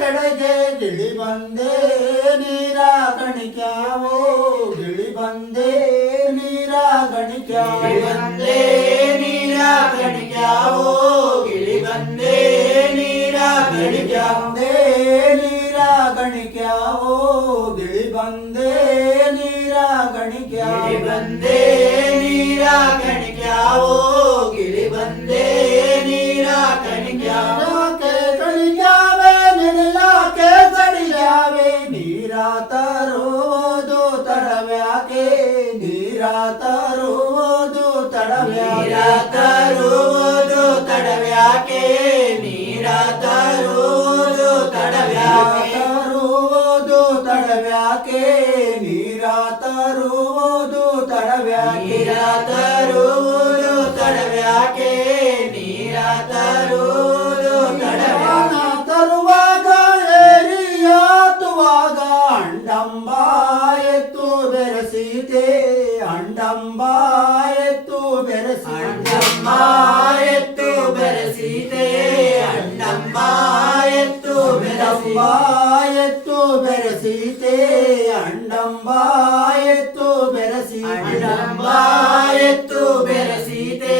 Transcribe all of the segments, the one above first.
ಗಿಳಿ ಬಂದೆ ನೀರ ಕಣಿಕ್ಯಾವೋ ಗಿಳಿ ಬಂದೆ ನೀರ ಕಣಿಕ್ಯಾವೋ ಗಿಳಿ ಬಂದೆ ನೀರ ಕಣಿಕ್ಯಾವೋ ಗಿಳಿ ಬಂದೆ ನೀರ ಗಿಳಿ ಕಣಿಕ್ಯಾವೋ ಬಂದೆ ನೀರ ಕಣಿಕ್ಯಾವೋ ಗಿಳಿ ಬಂದೆ ನೀರ ಕಣಿಕ್ಯಾವೋ ಗಿಳಿ ಬಂದೆ ತರುವುದು ತಡವ್ಯಾಕೆ ನೀರ ತರುವುದು ನೀರ ತಡವ್ಯಾಕೆ ತರುವುದು ತಡವ್ಯಾಕೆ ನೀರ ತರುವುದು ತಡವ್ಯಾಕೆ ತರುವುದು ತಡವ್ಯಾಕೆ ನೀರ ತರುವುದು ತಡವ್ಯಾಕೆ ನೀರ അണ്ടമ്പായത്തു ബരസി അണ്ടമ്പായത്തു ബരസീതേ അണ്ടമ്പായത്തു ബരസീതമ്പായത്തു ബരസീതേ അണ്ടമ്പായത്തു ബരസീ അണ്ടമ്പായത്തു ബരസീതേ.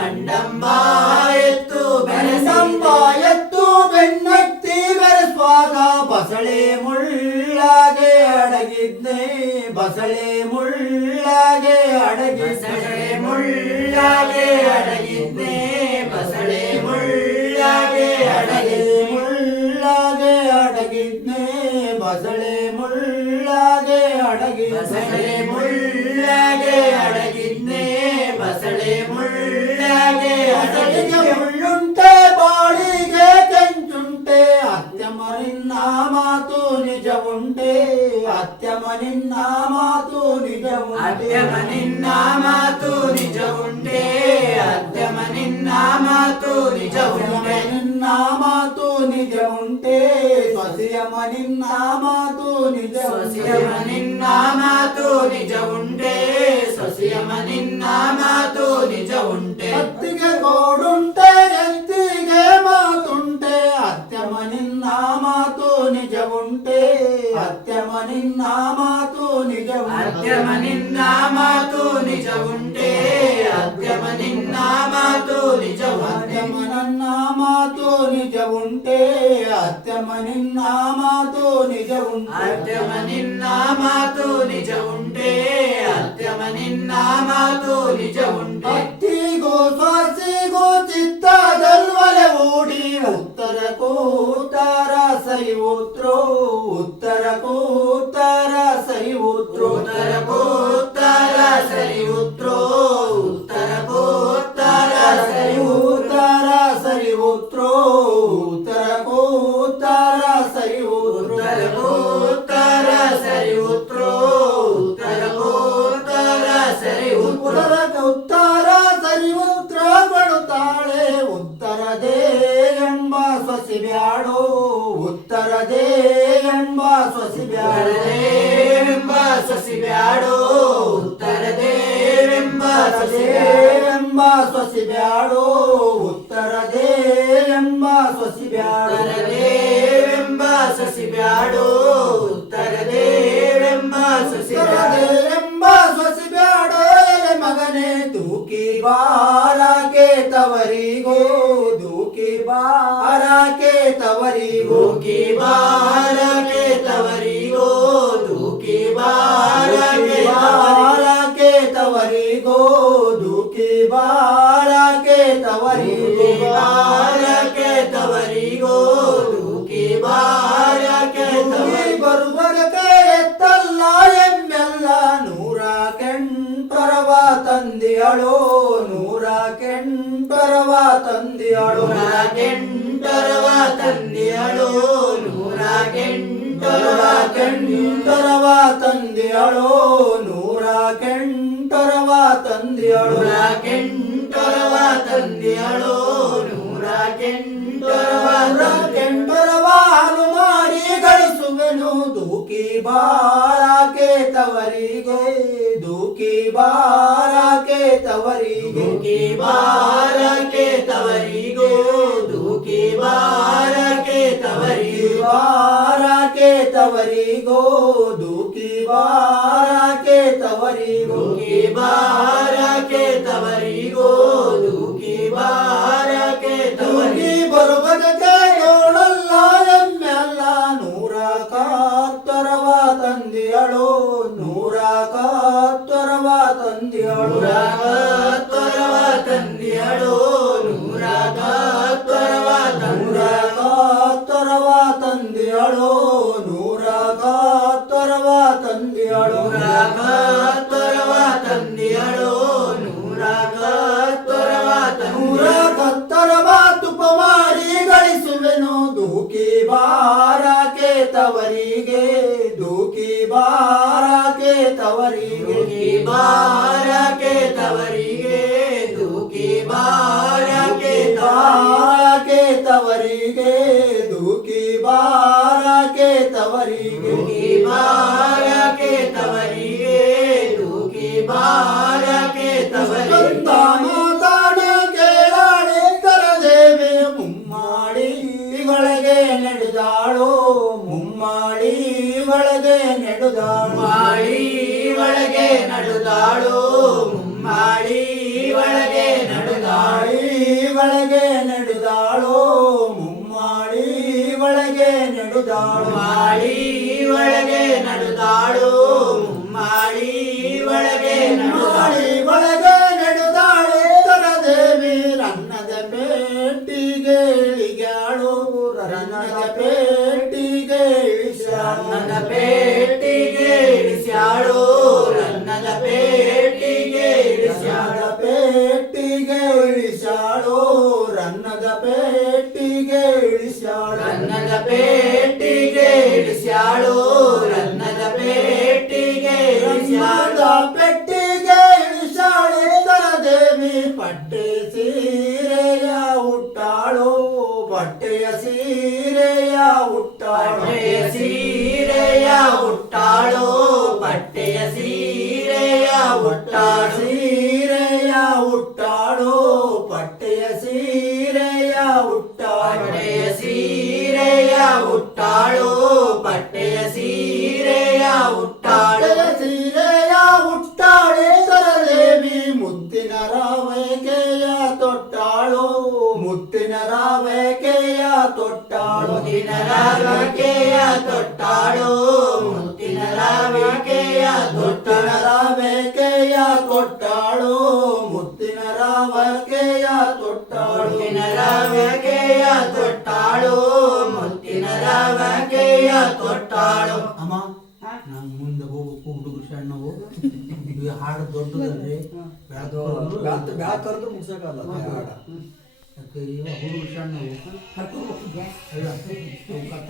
അണ്ടമ്പായത്തു ബരസമ്പായത്തു ബെന്നത്തി ബരസ്വാഗ ബസളെ മുള്ളാകെ അടങ്ങിന്നേ ബസളെ മുള്ള அடகி பசளே முள்ளாகே அடகிந்தே பசளே முள்ளாகே அடகி முள்ளாகே அடகிந்தே பசளே முள்ளாகே அடகி பசளே முள்ளாகே அடகிந்தே பசளே முள்ளாகே அடகிக முள்ளுண்டே பாடிகே கஞ்சுண்டே அத்தமரின் நாமாத்து நிஜவுண்டே అత్యమని నామాతు నిజము అత్యమని నామాతు నిజముంటే. అత్యమని నామాతు నిజముంటే. నామాతు నిజముంటే. స్వసియమని నామాతు నిజం స్వసియమని నామాతు నిజముంటే. స్వసియమని నామాతు నిజముంటే. అత్తిగ కోడుంటే అత్యమనిన్నా మాతో నిజం అత్యమనిన్నా మాతో నిజముంటే అత్యమనిన్నా మాతో నిజం అత్యమనన్నా మాతో నిజముంటే అత్యమనిన్నా మాతో నిజం అత్యమనిన్నా మాతో నిజముంటే అత్యమనిన్నా మాతో నిజముంటే అత్తిగో స్వాసిగో చిత్తదల్వల ఓడి ఉత్తర కోతారాసై ఉత్రో ಬ್ಯಾಡೋ ಉತ್ತರದೇವೆಂಬ ಸಸಿ ಬ್ಯಾಡೋ ಎಂಬ ಸೊಸಿ ಬ್ಯಾಡೋ ಉತ್ತರ ದೇವೆಂಬ ಸೊಸಿ ಬ್ಯಾಡೋ ಉತ್ತರದೇವೆಂಬ ಸಸಿ ಬ್ಯಾಡೋ ಉತ್ತರದೇವೆಂಬ ಸಸಿ ಬ್ಯಾಡೋ. ಎಂಬ ಸೊಸಿ ಬ್ಯಾಡೋ ಮಗನೇ ತೂಕಿ ಬಾರಾಕೆ ತವರಿಗೋ ದೂಕಿ ಬಾರಾಕೆ ತವರಿಗೋ ಕಿ ಬಾರಕೆ ತವರಿಗೋ ದೂಕಿ ಬಾರಕೆ ತವರಿಗೋ ದೂಕಿ ಬಾರಕೆ ತವರಿಗೋ ದುಃಖಿ ಬಾರಕೆ ತವರಿ ತವರಿ ಬರುವರಕೆ ಎತ್ತಲ್ಲ ಎಮ್ಮೆಲ್ಲ ನೂರ ಕೆಂಪರವ ತಂದಿಯಳೋ ನೂರ ಕೆಂಪರವ ತಂದಿಯಳೋ ನೂರ ಕೆಂಟರವ ತಂದಿಯಳೋ ನೂರ ಕೆಂಟರವ ಕೆಂಟರವ ತಂದಿಯಳೋ ನೂರ ಕೆಂಟರವ ತಂದಿಯಳೋ ಕೆಂಟರವ ತಂದಿಯಳು ನೂರ ಕೆಂಟರವ. ಕೆಂಟರವ ಹಾಲು ಮಾಡಿ ಗಳಿಸುವೆನು ದೂಕಿ ಬಾರಾಕೆ ತವರಿಗೆ ದೂಕಿ ಬಾರಾಕೆ ತವರಿಗೆ ದೂಕಿ ಬಾರಕೆ ತವರಿಗೆ ದೂಕಿ ಬಾರಕೆ ತವರಿ ಬಾರಾಕೆ ತವರಿಗೋ ದೂಕಿ ಬಾರಕೆ ತಂದಿಯಳು ನೂರ ಕಾತ್ತರವ ತಂದಿಯಳು. ನೂರಾಗ ತ್ವರವ ತಂದಿಯಳು ನೂರಾಗ ತ್ವರವ ನೂರ ಕತ್ತರವ ತುಪ ಮಾಡಿ ಗಳಿಸುವೆನು ದೂಕಿ ಬಾರಕೆ ತವರಿಗೆ ದೂಕಿ ಬಾರಕೆ ತವರಿಗೆ. ಬಾರಕೆ ತವರಿಗೆ ದೂಕಿ ಬಾರಕೆ ಬಾರಕೆ ತವರಿಗೆ. मुबारके तवरी मुबारक ನಡುದಾಳು ಒಳಗೆ ನಡೆದಾಳೆ. ತರದೇವಿ ರನ್ನದ ಪೇಟಿಗೆ ಇಳಿಗಾಳು ರನ್ನದ ಪೇಟಿಗೆ ರನ್ನದ ಪೇಟಿಗೆ ಇಳಿಸ್ಯಾಳು. ರನ್ನದ ಪೇಟಿಗೆ ಇಳಿಸ್ಯಾಳ. ಪೇ ಸೀರೆಯ ಹುಟ್ಟಾಳು ಬಟ್ಟೆಯ ಸೀರೆಯ ರಾವೈಕೆಯ ತೊಟ್ಟಾಳು ಮುತ್ತಿನ ರಾವಿಕೆಯ ತೊಟ್ಟಾಳು ಮುತ್ತಿನ ರಾವಿಕೆಯ ತೊಟ್ಟಣ ತೊಟ್ಟಾಳು ರಾವೈಕೆಯ ತೊಟ್ಟಾಳು ಮುತ್ತಿನ ರಾವೈಕೆಯ ತೊಟ್ಟಾಳು ರಾವಿಕೆಯ ತೊಟ್ಟಾಳು ಮುತ್ತಿನ ರಾವಿಕೆಯ ತೊಟ್ಟಾಳು ಅಮ್ಮ ನಾವು ಮುಂದೆ ಹೋಗ್ಬೇಕು ಹುಡುಗರು ಸಣ್ಣವು. ಇದು ಹಾಡು ದೊಡ್ಡದಲ್ರಿ. ಬ್ಯಾತ್ ಬ್ಯಾತ್ ಮುಗ್ಸಕ್ಕಾಗಲ್ಲ ಹಾಡ hurusan itu kan kalau dia